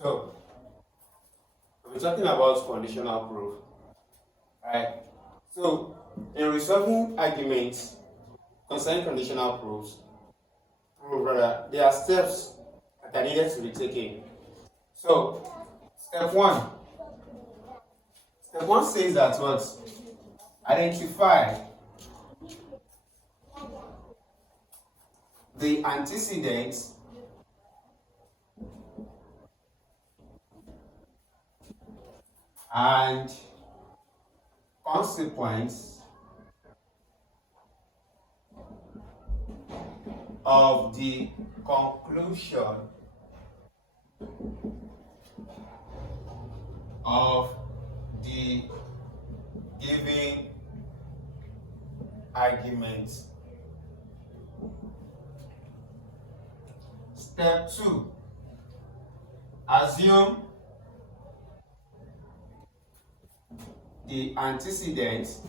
So, we're talking about conditional proof, right? So, in resolving arguments concerning conditional proofs, there are steps that are needed to be taken. So, step one. Step one says that what? Identify the antecedents and consequence of the conclusion of the given argument. Step 2. Assume the antecedents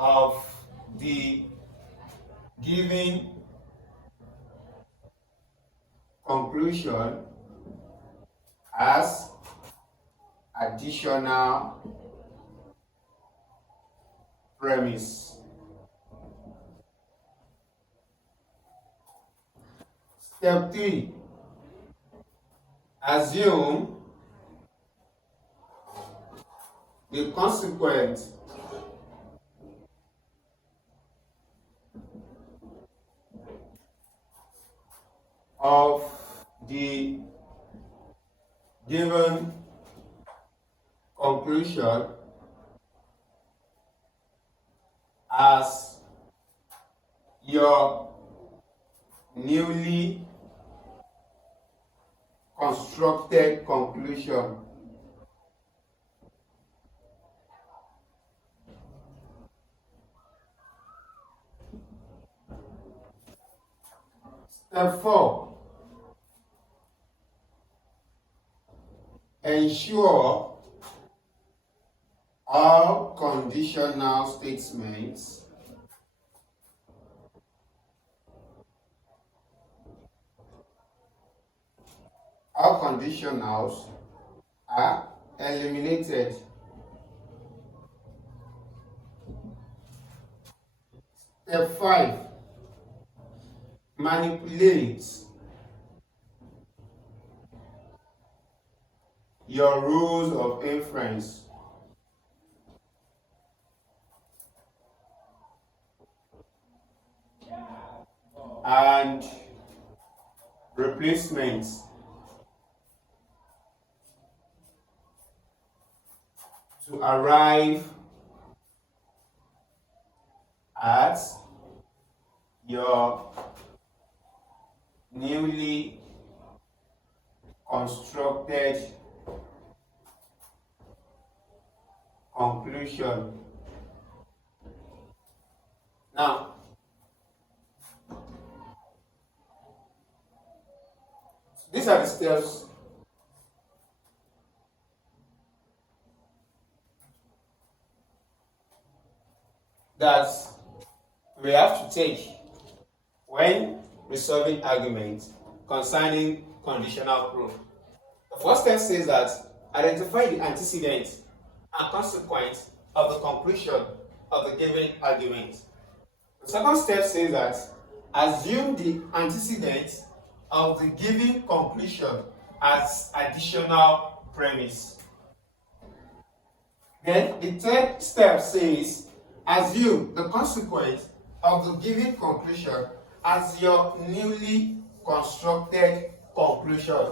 of the given conclusion as additional premise. Step 3. Assume the consequence of the given conclusion as your newly constructed conclusion. Step 4. Ensure all conditional statements all conditionals are eliminated. Step 5. Manipulate your rules of inference and replacements to arrive at your newly constructed conclusion. Now, these are the steps that we have to take when resolving arguments concerning conditional proof. The first step says that identify the antecedents and consequence of the conclusion of the given argument. The second step says that assume the antecedents of the given conclusion as additional premise. Then the third step says assume the consequence of the given conclusion as your newly constructed conclusion.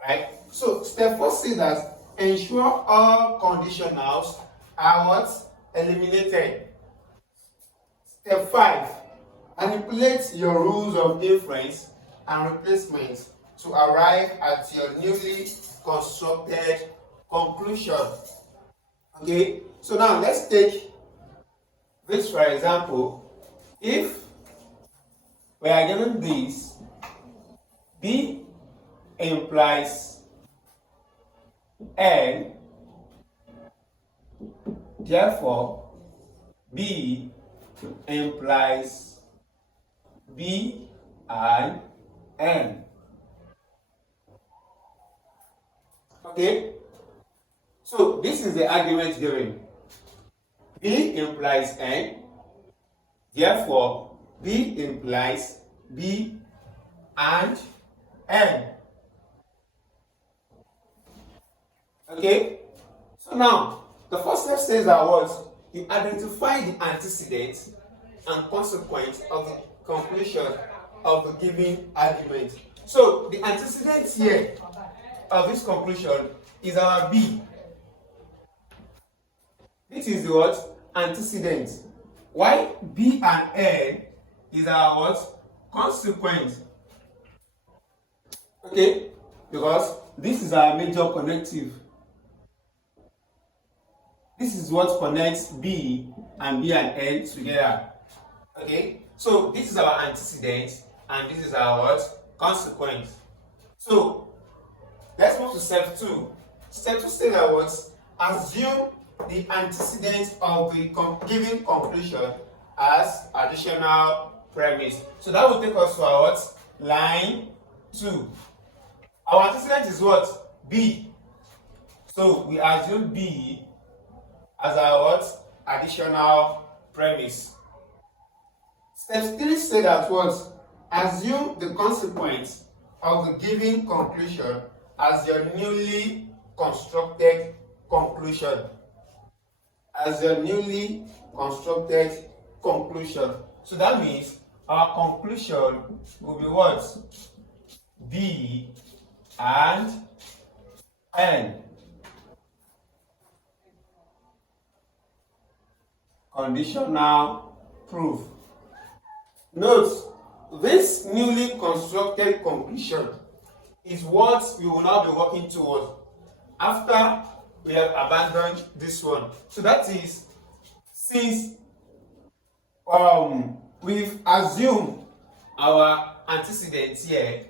Right? So step 4 says that ensure all conditionals are what? Eliminated. Step 5. Manipulate your rules of inference and replacement to arrive at your newly constructed conclusion. Okay, so now let's take this for example. If we are given this, B implies N, therefore B implies B and N. Okay, so this is the argument given. B implies N, therefore B implies B and N. Okay, so now the first step says that what? You identify the antecedent and consequence of the conclusion of the given argument. So the antecedent here of this conclusion is our B. This is the what? Antecedent. Why B and N is our what? Consequence. Okay, because this is our major connective. This is what connects B and N together. Okay, so this is our antecedent and this is our what? Consequence. So let's move to step 2. Step 2 says that what? Assume the antecedent of the given conclusion as additional premise. So that will take us to our what? Line 2. Our antecedent is what? B. So we assume B as our what? Additional premise. Step 3 says that what? Assume the consequence of the given conclusion as your newly constructed conclusion. As your newly constructed conclusion. So that means our conclusion will be what? B and N. Conditional proof. Note, this newly constructed conclusion is what we will now be working towards after we have abandoned this one. So that is, since we've assumed our antecedents here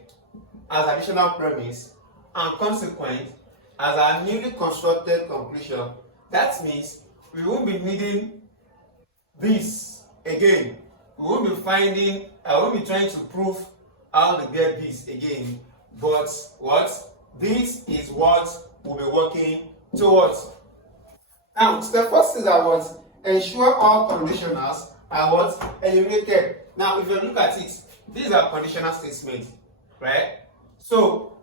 as additional premise and consequent as our newly constructed conclusion, that means we won't be needing this again. We won't be finding, I won't be trying to prove how to get this again. But what? This is what we'll be working towards. Now, step 4 says that what? Ensure all conditionals are what? Eliminated. Now, if you look at it, these are conditional statements, right? So,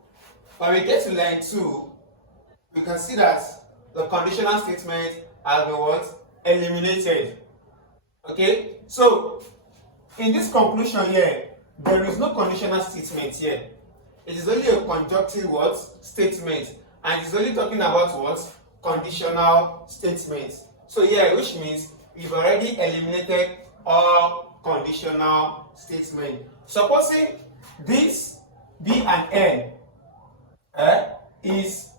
when we get to line 2, we can see that the conditional statement has been what? Eliminated. Okay? So, in this conclusion here, there is no conditional statement here. It is only a conjunctive what? Statement. And it's only talking about what? Conditional statements. So here, which means we've already eliminated all conditional statements. Supposing this B and N is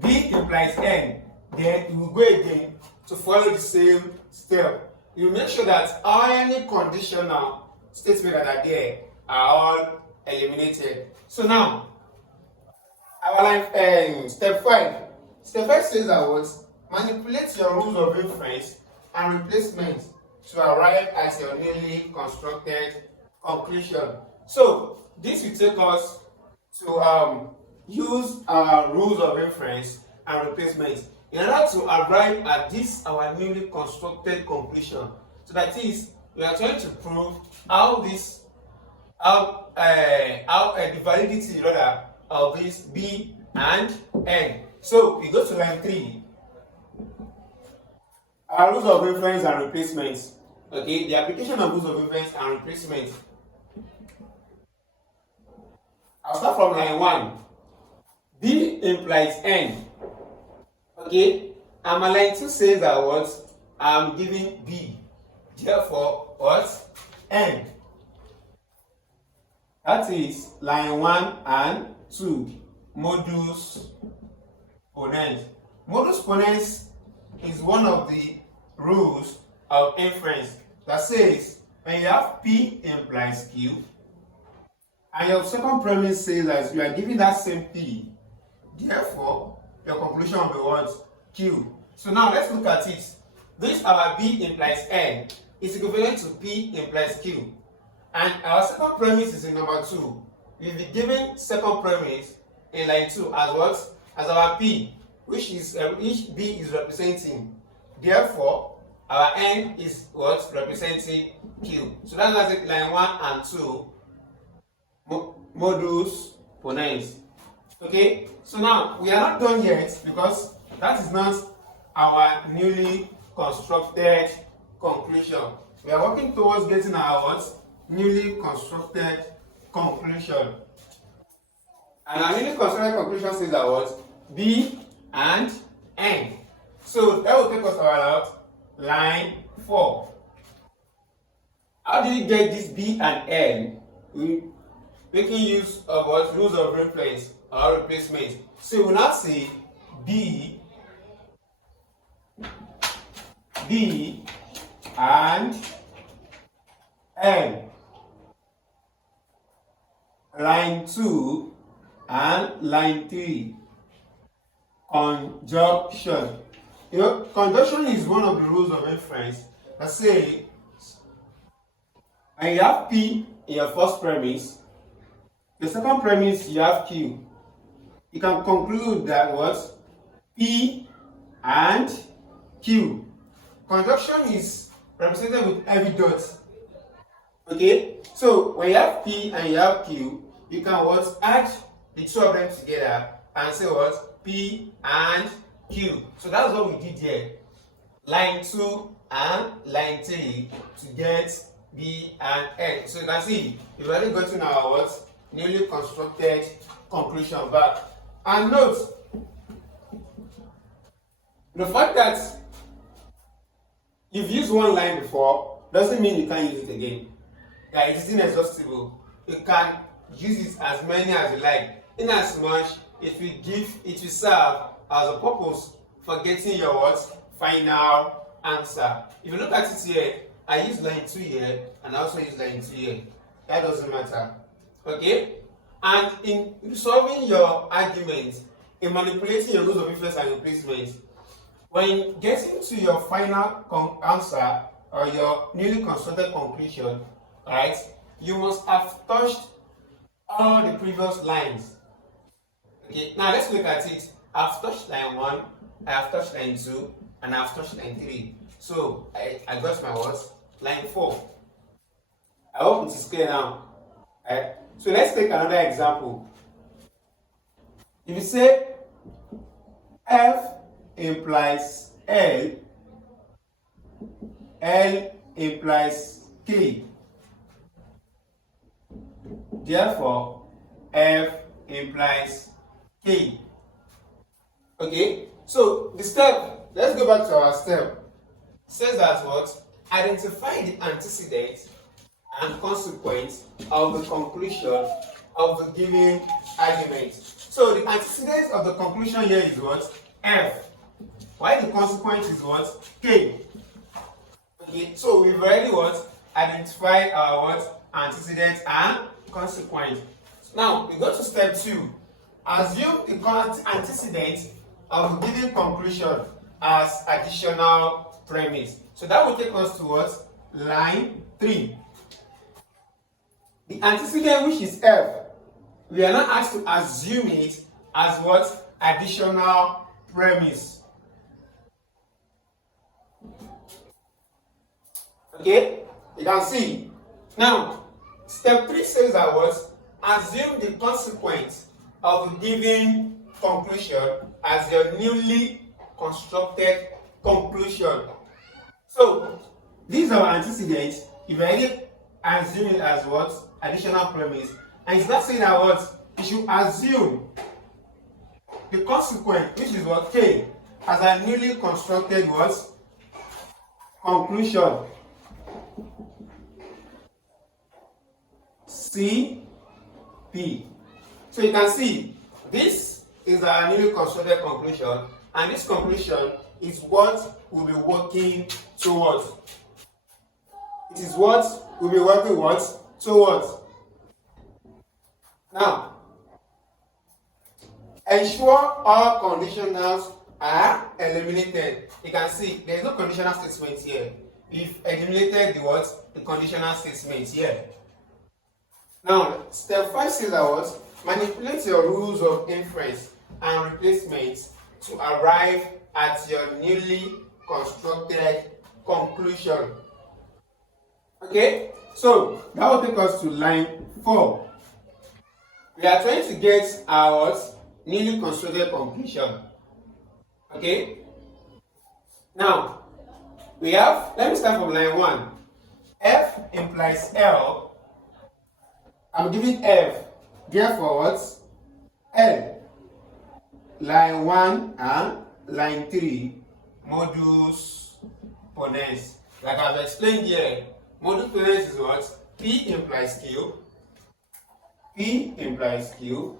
B implies N, then you will go again to follow the same step. You make sure that any conditional statements that are there are all eliminated. So now, our line, step 5. Step 5 says that what? Manipulate your rules of inference and replacement to arrive at your newly constructed conclusion. So this will take us to use our rules of inference and replacement in order to arrive at this our newly constructed conclusion. So that is, we are trying to prove how this the validity rather of this B and N. So we go to line 3. Our rules of inference and replacements. Okay, the application of rules of inference and replacement. I'll start from line 1. B implies N. Okay, and my line 2 says that what? I'm giving B. Therefore, what? N. That is line 1 and 2. Modus ponens. Modus ponens is one of the rules of inference that says when you have P implies Q, and your second premise says that you are giving that same P, therefore your conclusion will be what? Q. So now let's look at it. This our B implies N is equivalent to P implies Q. And our second premise is in number 2. We'll be given second premise in line 2 as what? As our P, which B is representing. Therefore, our N is what? Representing Q. So that's it, line 1 and 2, modus ponens. Okay, so now we are not done yet because that is not our newly constructed conclusion. We are working towards getting our what? Newly constructed conclusion. And our newly constructed conclusion says that what? B and N. So that will take us to our line 4. How do you get this B and N? Making use of what? Rules of reference or replacement. So we will now say B and N. Line 2 and line 3. Conjunction. You know, conjunction is one of the rules of inference that say when you have P in your first premise, the second premise you have Q. You can conclude that what? P and Q. Conjunction is represented with heavy dots. Okay? So when you have P and you have Q, you can what? Add the two of them together and say what? P and Q. So that's what we did here. Line 2 and line 3 to get B and N. So you can see we've already gotten our what? Newly constructed conclusion back. And note the fact that you've used one line before doesn't mean you can't use it again. That it is inexhaustible. You can use it as many as you like, in as much it will serve as a purpose for getting your what? Final answer. If you look at it here, I use line 2 here and I also use line 2 here. That doesn't matter. Okay? And in resolving your argument, in manipulating your rules of inference and replacement, when getting to your final answer or your newly constructed conclusion, right, you must have touched all the previous lines. Okay, now let's look at it. I've touched line 1, I have touched line 2, and I've touched line 3. So I got my what? Line 4. I hope it is clear now. Right? So let's take another example. If you say F implies L, L implies K. Therefore, F implies K. Okay, so the step, let's go back to our step. It says that what? Identify the antecedent and consequence of the conclusion of the given argument. So the antecedent of the conclusion here is what? F. While the consequence is what? K. Okay, so we've already what? Identified our what? Antecedent and consequence. Now we go to step 2. Assume the antecedent of the given conclusion as additional premise. So that will take us towards line 3. The antecedent, which is F, we are not asked to assume it as what? Additional premise. Okay, you can see. Now, step 3 says that what? Assume the consequence of the given conclusion as your newly constructed conclusion. So, these are antecedents. You've already assumed it as what? Additional premise. And it's not saying that what? You should assume the consequence, which is what? K, as a newly constructed what? Conclusion. C, P. So you can see, this is our newly constructed conclusion, and this conclusion is what we'll be working towards. It is what we'll be working towards. Now, ensure all conditionals are eliminated. You can see there is no conditional statement here. We've eliminated the what? The conditional statement here. Now, step 5 says that what? Manipulate your rules of inference and replacement to arrive at your newly constructed conclusion. Okay? So, that will take us to line 4. We are trying to get our newly constructed conclusion. Okay? Now, we have, let me start from line 1. F implies L. I'm giving F, therefore what? L. Line 1 and line 3, modus ponens. Like I've explained here, modus ponens is what? P implies Q. P implies Q.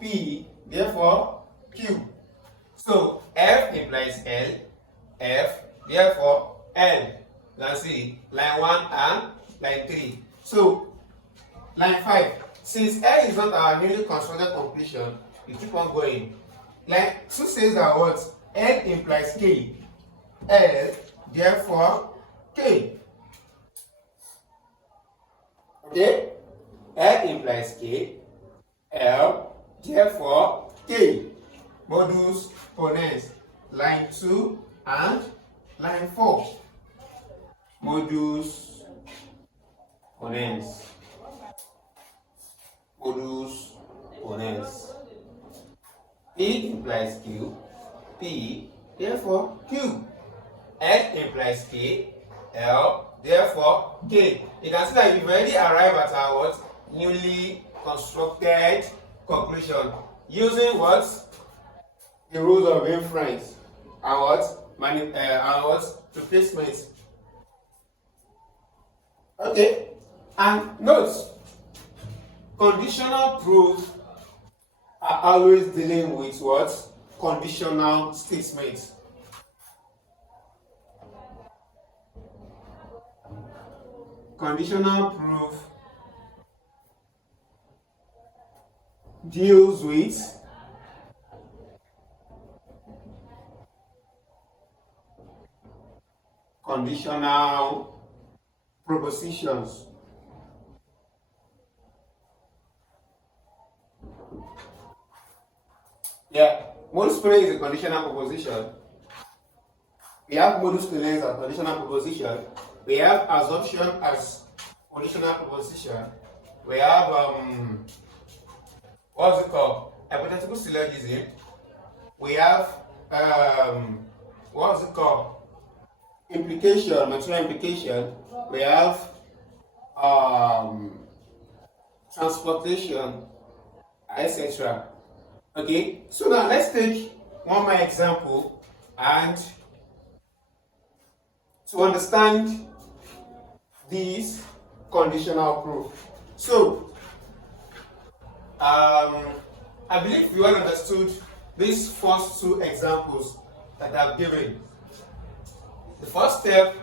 P, therefore Q. So F implies L. F, therefore L. Let's see, line 1 and line 3. So, line 5. Since L is not our newly constructed completion, we keep on going. Line 2 says that what? L implies K. L, therefore K. Okay? L implies K. L, therefore K. Modus ponens. Line 2 and line 4. Modus ponens. Modus ponens. P implies Q. P, therefore Q. L implies K. L, therefore K. You can see that we've already arrived at our what? Newly constructed conclusion using what? The rules of inference and what? Replacement. Okay, and note, conditional proof are always dealing with what? Conditional statements. Conditional proof deals with conditional propositions. Yeah, modus ponens is a conditional proposition. We have modus ponens as conditional proposition. We have assumption as conditional proposition. We have what's it called? Hypothetical syllogism. We have what's it called? Implication, material implication. We have transportation, etc. Okay, so now let's take one more example and to understand this conditional proof. So I believe you all understood these first two examples that I've given. The first step,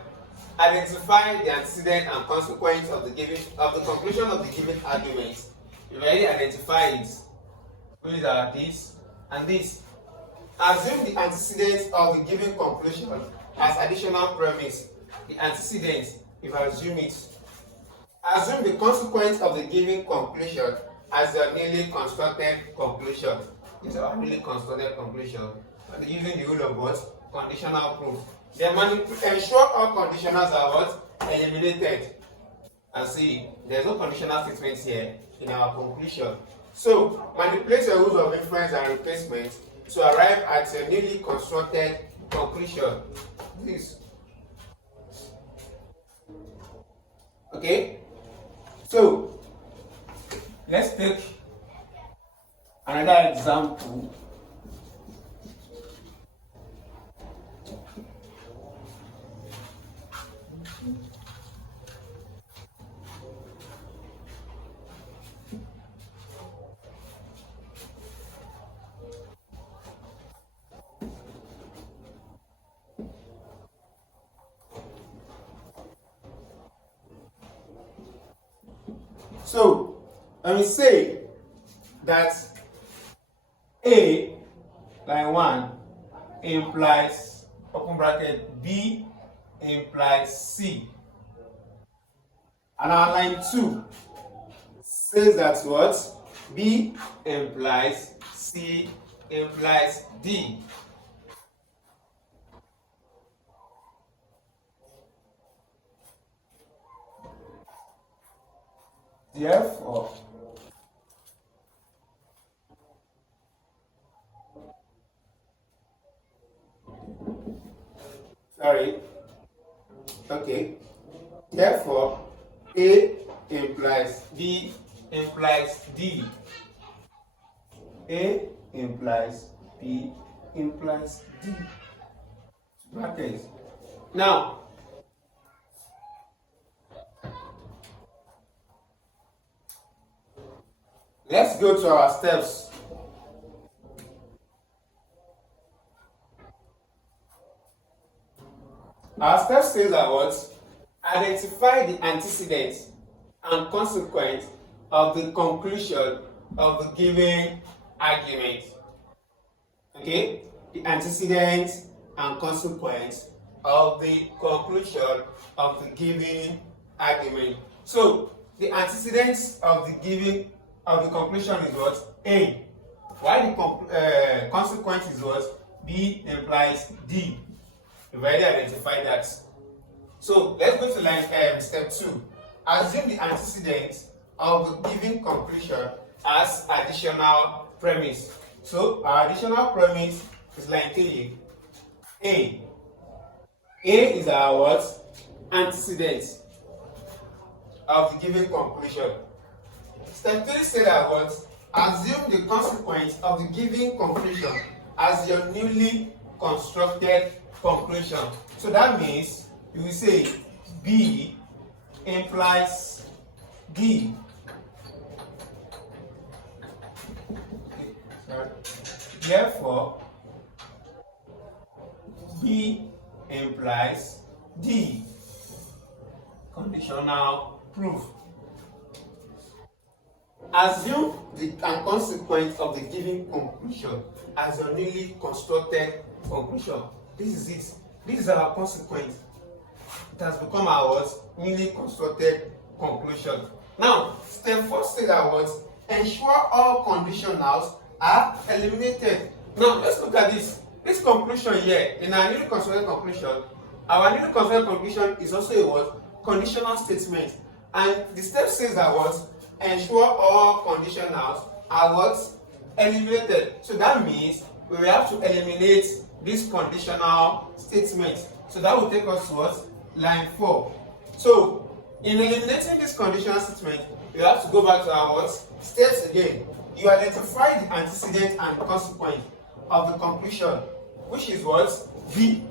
identify the antecedent and consequence of the conclusion of the given argument. You've already identified it. These are this and this. Assume the antecedent of the given conclusion as additional premise. The antecedent, if I assume it. Assume the consequence of the given conclusion as the newly constructed conclusion. This is our newly constructed conclusion. And using the rule of what? Conditional proof. Then ensure all conditionals are what? Eliminated. And see, there's no conditional statement here in our conclusion. So, manipulate your rules of inference and replacement to arrive at a newly constructed conclusion. This. Okay? So, let's take another example. So, let me say that A, line 1, implies, open bracket, B implies C. And our line 2 says that what? B implies C implies D. Therefore, therefore, A implies B implies D. A implies B implies D. Brackets. Now, let's go to our steps. Our step says that what? Identify the antecedents and consequence of the conclusion of the given argument. Okay? The antecedents and consequence of the conclusion of the given argument. So, the antecedents of the conclusion is what? A. While the consequence is what? B implies D. We've already identified that. So let's go to step 2. Assume the antecedents of the given conclusion as additional premise. So our additional premise is line 3. A. A is our what? Antecedents of the given conclusion. Step 3 said that what? Assume the consequence of the given conclusion as your newly constructed conclusion. So that means you will say B implies D. Therefore, B implies D. Conditional proof. Assume the consequence of the given conclusion as your newly constructed conclusion. This is it. This is our consequence. It has become our newly constructed conclusion. Now, step 4 says that what? Ensure all conditionals are eliminated. Now, let's look at this. This conclusion here, in our newly constructed conclusion, our newly constructed conclusion is also a what? Conditional statement. And the step says that what? Ensure all conditionals are what? Eliminated. So that means we will have to eliminate this conditional statement. So that will take us to what? Line 4. So in eliminating this conditional statement, you have to go back to our what? Steps again. You identify the antecedent and consequence of the conclusion, which is what? B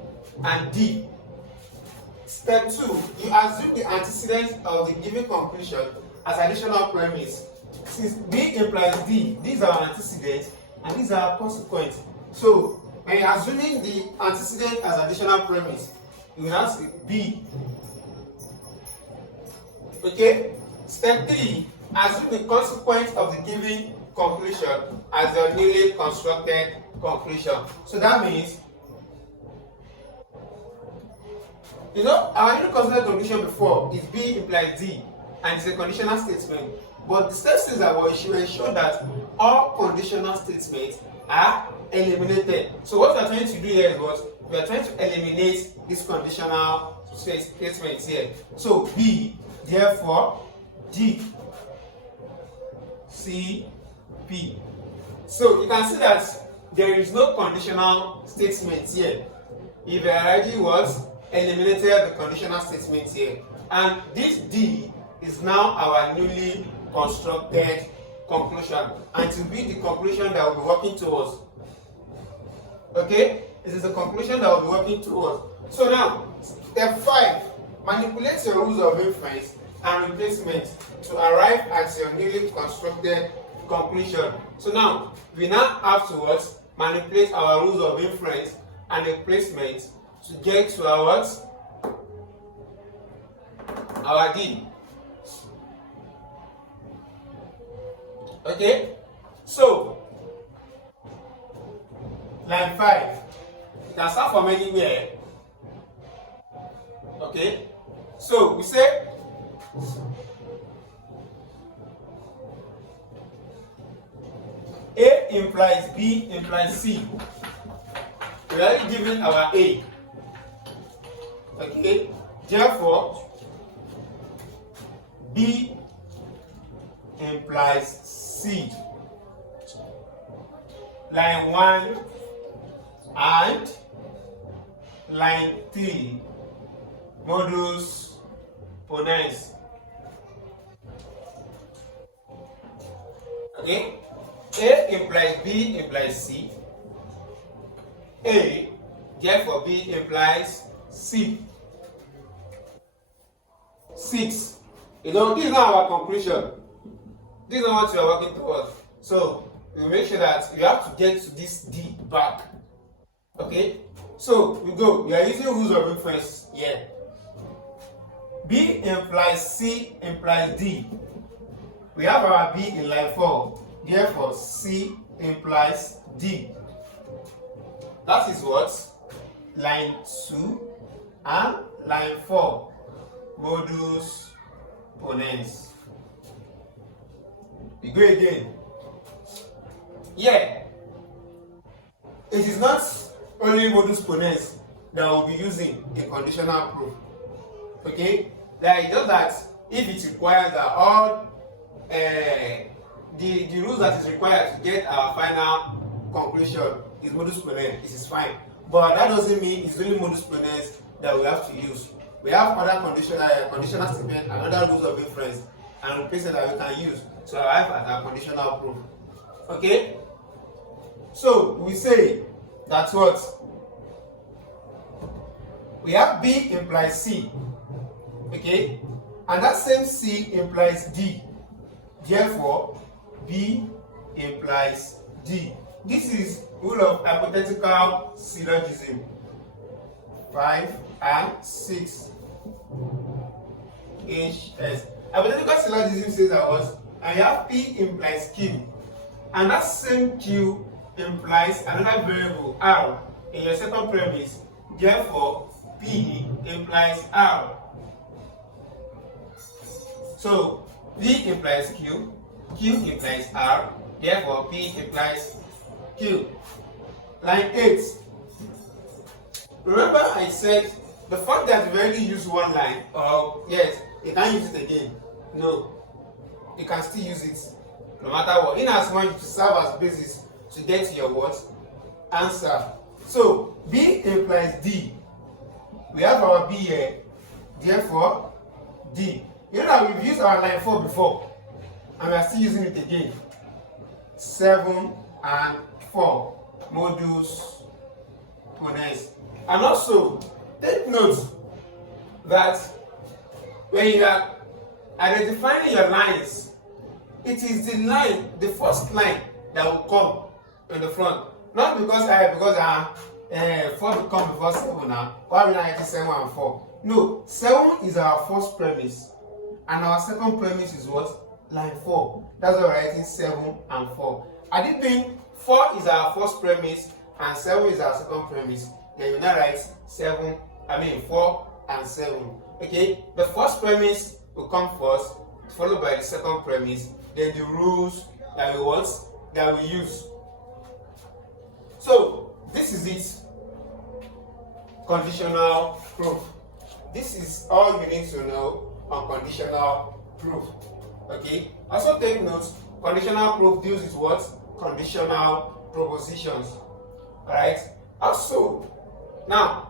and D. Step 2, you assume the antecedent of the given conclusion as additional premise. Since B implies D, these are our antecedents and these are our consequence. So when you're assuming the antecedent as additional premise, you will ask B. Okay? Step 3, assume the consequence of the given conclusion as your newly constructed conclusion. So that means, our newly constructed conclusion before is B implies D and it's a conditional statement. But the step says that we should ensure that all conditional statements are eliminated. So what we are trying to do here is what? We are trying to eliminate this conditional statements here. So B, therefore, D, C, P. So you can see that there is no conditional statement here. If already was eliminated the conditional statement here. And this D is now our newly constructed conclusion. And to be the conclusion that we'll be working towards. Okay? This is the conclusion that we'll be working towards. So now, step 5. Manipulate your rules of inference and replacement to arrive at your newly constructed conclusion. So now, we now have to what? Manipulate our rules of inference and replacement to get to our what? Our D. Okay? So, line 5. You can start from anywhere. Okay? So, we say A implies B implies C. We are given our A. Okay, therefore B implies C. Line 1 and line 3. Modus ponens. Okay, A implies B implies C. A, therefore B implies C. 6. This is not our conclusion. This is not what you are working towards. So we make sure that you have to get to this D back. Okay? So we go. We are using rules of inference here. B implies C implies D. We have our B in line 4. Therefore C implies D. That is what? Line 2 and line 4. Modus ponens. We go again. Yeah. It is not only modus ponens that we'll be using in conditional proof. Okay? Like just that if it requires that all the rules that is required to get our final conclusion is modus ponens, it is fine. But that doesn't mean it's only modus ponens that we have to use. We have other conditional statements and other rules of inference and replaces that we can use to arrive at our conditional proof. Okay? So we say that what? We have B implies C. Okay? And that same C implies D. Therefore, B implies D. This is rule of hypothetical syllogism. 5 and 6. HS. Hypothetical syllogism says that what? And you have P implies Q. And that same Q implies another variable R in your second premise. Therefore, P implies R. So, P implies Q, Q implies R, therefore P implies Q. Line 8. Remember I said the fact that we already use one line, yes, you can't use it again. No, you can still use it no matter what. In as much to serve as basis to get your what? Answer. So B implies D. We have our B here, therefore D. You know that we've used our line 4 before, and we are still using it again. 7 and 4. Modus ponens. And also, take note that when you are identifying your lines, it is the line, the first line that will come in the front. Not because 4 will come before 7 now. Why will I write 7 and 4? No, 7 is our first premise. And our second premise is what? Line 4. That's why we're writing 7 and 4. Had it been 4 is our first premise and 7 is our second premise, then you now write 4 and 7. Okay? The first premise will come first, followed by the second premise, then the rules that we use. So this is it. Conditional proof. This is all you need to know on conditional proof. Okay? Also take note, conditional proof deals with what? Conditional propositions. Alright? Also, now,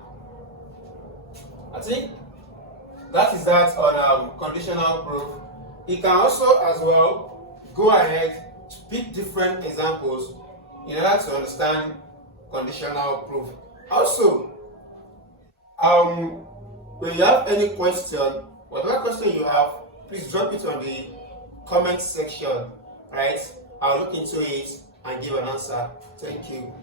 I think that is that on conditional proof. You can also as well go ahead to pick different examples in order to understand conditional proof. Also, when you have any question, whatever question you have, please drop it on the comment section, right? I'll look into it and give an answer. Thank you.